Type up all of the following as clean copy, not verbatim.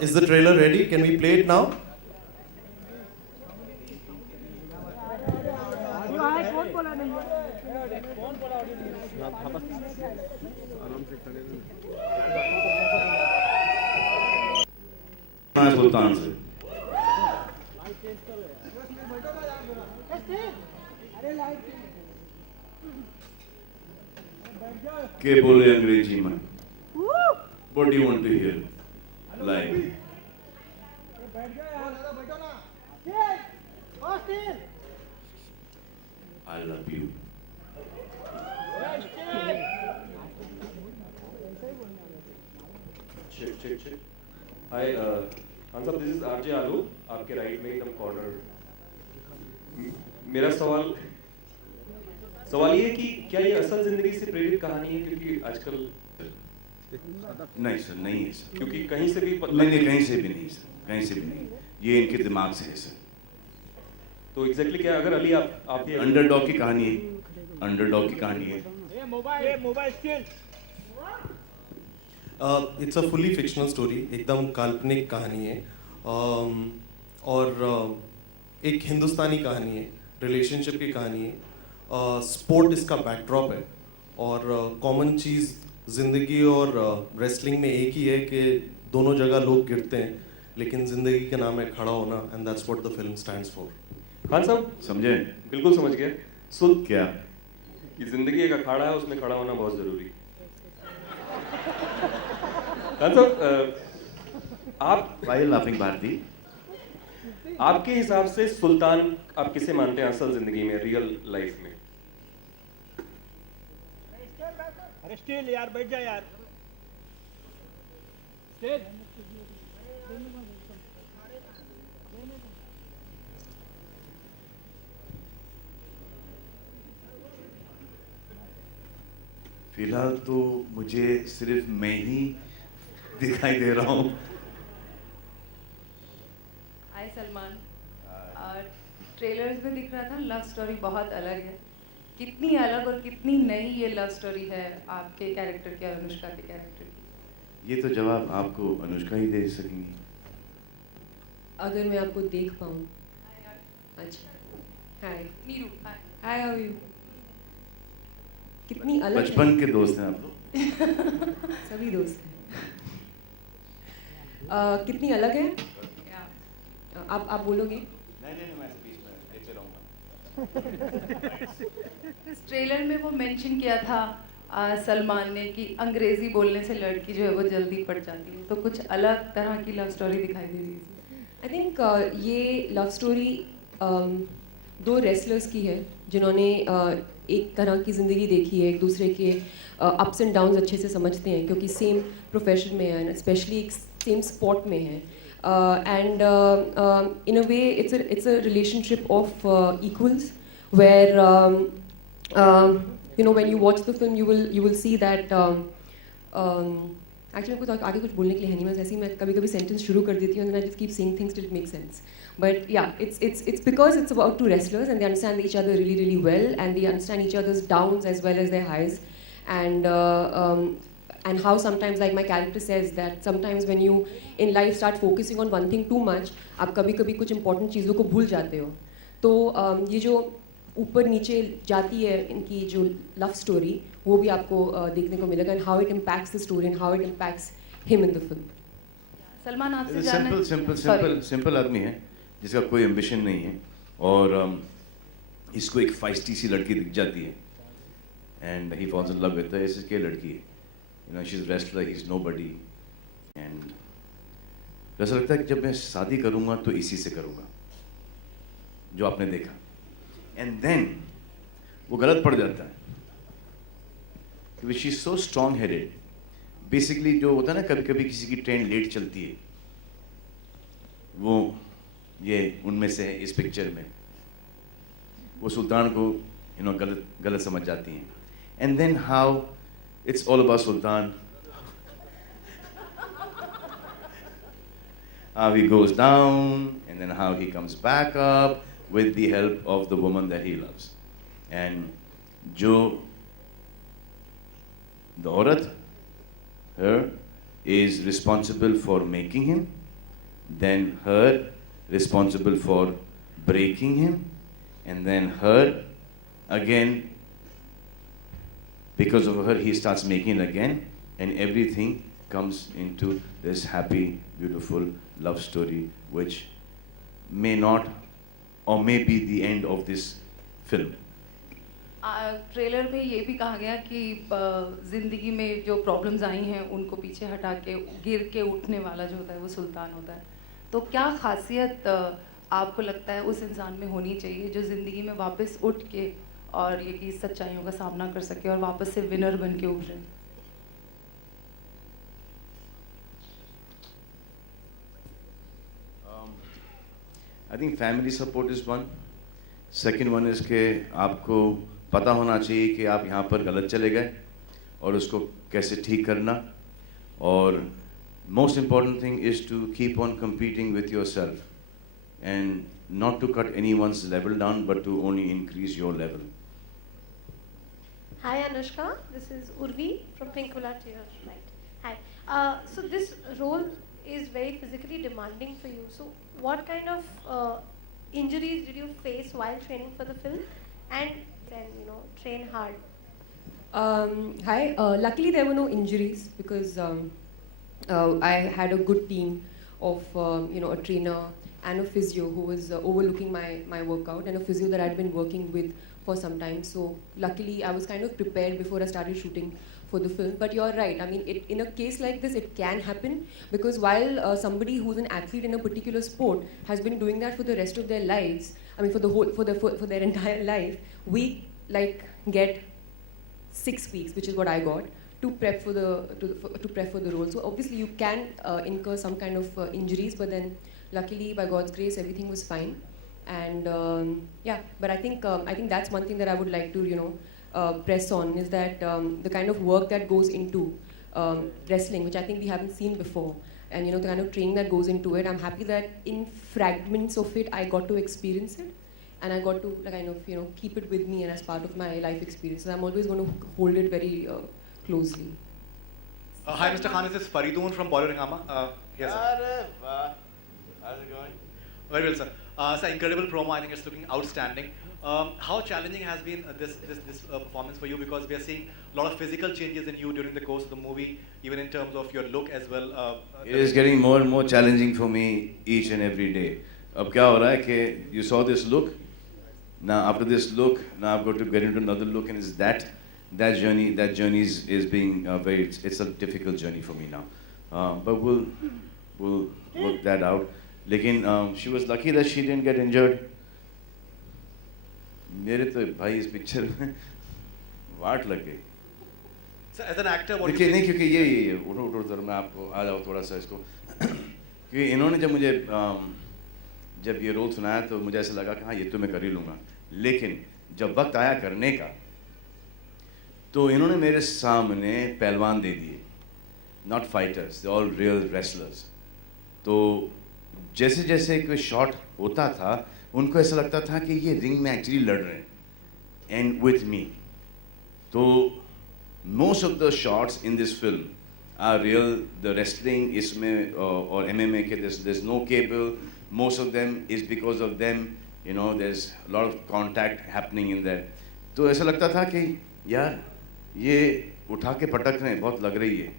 Is the trailer ready? Can we play it now? सुल्तान से के बोले अंग्रेजी में What do you want to hear? Live. I love you. Check. Hi, Hans साहब, this is RJ आलू, आपके राइट में एकदम कॉर्नर। मेरा सवाल ये है कि क्या ये असल जिंदगी से प्रेरित कहानी है? क्योंकि आजकल नहीं सर, नहीं है सर। क्योंकि कहीं से भी नहीं, कहीं से भी नहीं सर, कहीं से भी नहीं। ये इनके दिमाग से है सर। तो एग्जैक्टली क्या अगर अली आप ये अंडरडॉग की कहानी है, अंडरडॉग की कहानी है। It's a fully fictional story, एकदम काल्पनिक कहानी है। और एक हिंदुस्तानी कहानी है, रिलेशनशिप की कहानी है। स्पोर्ट इसका बैकड्रॉप है और कॉमन चीज़ ज़िंदगी और रेसलिंग में एक ही है कि दोनों जगह लोग गिरते हैं, लेकिन ज़िंदगी के नाम है खड़ा होना, and that's what the film stands for. Khan साहब समझे? बिल्कुल समझ गए। सुन क्या? कि जिंदगी एक अखाड़ा है, उसमें खड़ा होना बहुत जरूरी है। खान साहब आप Why are you laughing, Bharti? आपके हिसाब से सुल्तान आप किसे मानते हैं असल जिंदगी में, रियल लाइफ में? अरे स्टील यार, बैठ जा यार। फिलहाल तो मुझे सिर्फ मैं ही दिखाई दे रहा हूँ। हाय सलमान, ट्रेलर्स में दिख रहा था लव स्टोरी बहुत अलग है। कितनी अलग और कितनी नई ये लव स्टोरी है आपके कैरेक्टर की और अनुष्का के कैरेक्टर की? ये तो जवाब आपको अनुष्का ही दे सकेंगी। अगर मैं आपको देख पाऊँ। अच्छा, हाय नीरू, हाय। हाय, हाउ आर यू? कितनी अलग है। बचपन के दोस्त हैं आप लोग? सभी दोस्त हैं। कितनी अलग है। आप बोलोगे? नहीं, मैं स्पीच में देते रहूँगा। इस ट्रेलर में वो मेंशन किया था सलमान ने कि अंग्रेजी बोलने से लड़की जो है वो जल्दी पड़ जाती है, तो कुछ अलग तरह की लव स्टोरी दिखाई दे रही है। आई थिंक ये लव स्टोरी दो रेसलर्स की है जिन्होंने एक तरह की ज़िंदगी देखी है, एक दूसरे के अप्स एंड डाउन्स अच्छे से समझते हैं क्योंकि सेम प्रोफेशन में है, स्पेशली एक सेम स्पोर्ट में है। And in a way it's a relationship of equals where you know when you watch the film you will see that actually मेरे को आगे कुछ बोलने के लिए है नहीं, मैं ऐसे ही मैं कभी सेंटेंस शुरू कर देती हूँ and I just keep saying things till it makes sense. But yeah, it's because it's about two wrestlers and they understand each other really well and they understand each other's downs as well as their highs, and how sometimes, like my character says, that sometimes when you in life start focusing on one thing too much, आप कभी कुछ important चीज़ों को भूल जाते हो। तो ये जो ऊपर नीचे जाती है इनकी जो लव स्टोरी, वो भी आपको देखने को मिलेगा, and how it impacts the story and how it impacts him in the film. Salman आपसे जानना सिंपल आदमी है जिसका कोई एम्बिशन नहीं है और इसको एक फाइस्टी सी लड़की दिख जाती है and he falls in love with her. इसकी लड़की है, you know, she is wrestler, he is nobody, and ऐसा लगता है कि जब मैं शादी करूंगा तो इसी से करूंगा जो आपने देखा, एंड देन वो गलत पड़ जाता है क्योंकि she is so strong headed. Basically जो होता है ना, कभी कभी किसी की ट्रेन लेट चलती है, वो ये उनमें से है। इस पिक्चर में वो सुल्तान को यू नो गलत समझ जाती हैं, and then how it's all about Sultan, how he goes down and then how he comes back up with the help of the woman that he loves. And जो the औरत her is responsible for making him, then her responsible for breaking him, and then her again, because of her he starts making it again, and everything comes into this happy, beautiful love story, which may not or may be the end of this film. Trailer में ये भी कहा गया कि ज़िंदगी में जो प्रॉब्लम्स आई हैं उनको पीछे हटा के गिर के उठने वाला जो होता है वो सुल्तान होता है। तो क्या खासियत आपको लगता है उस इंसान में होनी चाहिए जो ज़िंदगी में वापस उठ के और ये कि सच्चाइयों का सामना कर सके और वापस से विनर बन के उभरे? I think family support is one. Second one is कि आपको पता होना चाहिए कि आप यहाँ पर गलत चले गए और उसको कैसे ठीक करना, और most important thing is to keep on competing with yourself and not to cut anyone's level down but to only increase your level. Hi Anushka, this is Urvi from Pinkula to your right. Hi. So this role is very physically demanding for you. So what kind of injuries did you face while training for the film, and then train hard? Hi. Luckily, there were no injuries because I had a good team of a trainer and a physio who was overlooking my workout, and a physio that I'd been working with for some time. So luckily, I was kind of prepared before I started shooting for the film. But you're right. I mean, in a case like this, it can happen because while somebody who's an athlete in a particular sport has been doing that for the rest of their lives, I mean, for their entire life, we get 6 weeks, which is what I got, to prep for the role. So obviously, you can incur some kind of injuries, but then luckily, by God's grace, everything was fine. And but I think that's one thing that I would like to press on, is that the kind of work that goes into wrestling, which I think we haven't seen before, and the kind of training that goes into it. I'm happy that in fragments of it I got to experience it, and I got to kind of keep it with me and as part of my life experience. So I'm always going to hold it very closely. Hi Mr. Khan, this is Faridoon from Bollywood. Yes, sir. How's it going? Very well, sir. It's an incredible promo. I think it's looking outstanding. How challenging has been this performance for you? Because we are seeing a lot of physical changes in you during the course of the movie, even in terms of your look as well. It is getting more and more challenging for me each and every day. अब क्या हो रहा है कि you saw this look, now after this look, now I've got to get into another look, and it's that journey is being it's a difficult journey for me now. But we'll work that out. लेकिन she was lucky that she didn't get injured. मेरे तो भाई इस पिक्चर में वाट लग गई. So as an actor, what do you देखिए नहीं, think? क्योंकि ये उठो जरा मैं आपको आ जाऊँ थोड़ा सा इसको, क्योंकि इन्होंने जब मुझे जब ये रोल सुनाया तो मुझे ऐसा लगा कि हाँ ये तो मैं कर ही लूँगा, लेकिन जब वक्त आया करने का तो इन्होंने मेरे सामने पहलवान दे दिए, not fighters, they're all real wrestlers. तो जैसे जैसे कोई शॉट होता था उनको ऐसा लगता था कि ये रिंग में एक्चुअली लड़ रहे हैं, एंड विथ मी. तो most of the shots in this film are real. The wrestling इसमें और MMA के there's no cable. Most of them is because of them, there's a lot of contact happening in there. तो ऐसा लगता था कि यार ये उठा के पटक रहे हैं, बहुत लग रही है.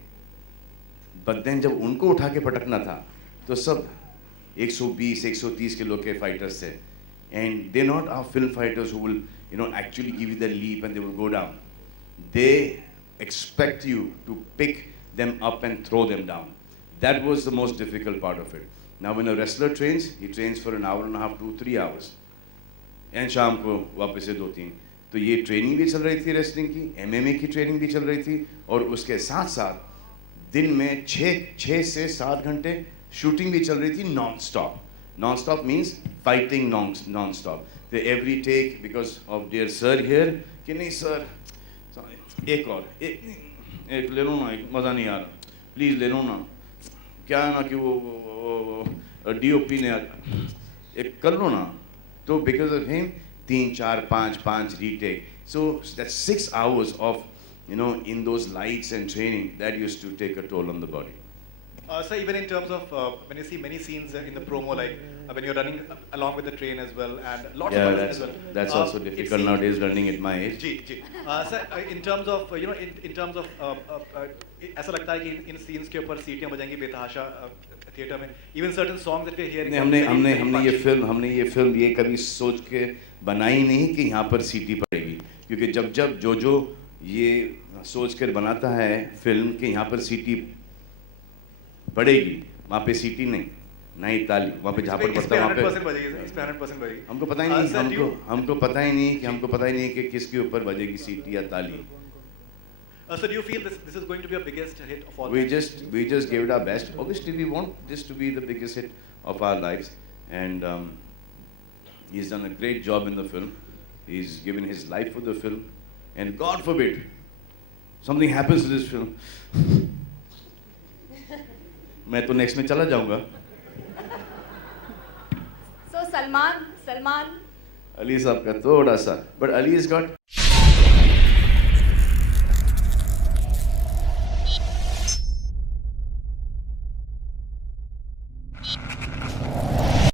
बट देन जब उनको उठा के पटकना था तो सब 120-130 किलो के फाइटर्स थे, and they not are film fighters who will actually give you the leap and they will go down. They expect you to pick them up and throw them down. That was the most difficult part of it. Now when a wrestler trains, he trains for an hour and a half to 3 hours, and शाम को वापस से 2-3. तो ये ट्रेनिंग भी चल रही थी रेसलिंग की, MMA की ट्रेनिंग भी चल रही थी, और उसके साथ साथ दिन में 6 से 7 घंटे शूटिंग भी चल रही थी non stop. Non stop means fighting non stop. The every take because of dear sir here कि नहीं सर एक और एक ले लो ना, एक मज़ा नहीं आ रहा, प्लीज़ ले लो ना. क्या है ना कि वो DOP ने एक कर लो ना. तो because of him 3, 4, 5 retake. So that's 6 hours of you know, in those lights and training, that used to take a toll on the body. So even in terms of when you see many scenes in the promo, like when you're running along with the train as well, and lots Yeah, of others that's, as well. that's also it difficult seems- nowadays running at my age. जी जी sir in terms of you know in terms of ऐसा लगता है कि इन scenes के ऊपर सीटियां बजेंगी बेतहाशा थिएटर में even certain songs that we're hearing नहीं, are हमने very, हमने very हमने punchy. ये फिल्म ये कभी सोच के बनाई नहीं कि यहाँ पर सीटी पड़ेगी, क्योंकि जब जो ये सोच कर बनाता है फिल्म कि यहाँ पर सीटी पड़ेगी, वहाँ पे सीटी नहीं, ना ही ताली, वहाँ पे झापड़ इस पड़ता पे है, वहाँ 100% पे बजेगी इस पे 100% बजेगी हमको पता ही नहीं, Sir, do you- हमको पता ही नहीं कि किसके ऊपर बजेगी सीटी या ताली. So do you feel this is going to be a biggest hit of all We time? just gave it our best. Obviously, we want this to be the biggest hit of our lives, and he's done a great job in the film. He's given his life for the film, and God forbid something happens to this film. मैं तो next में चला जाऊंगा. So Salman Ali साहब का थोड़ा सा, but Ali has got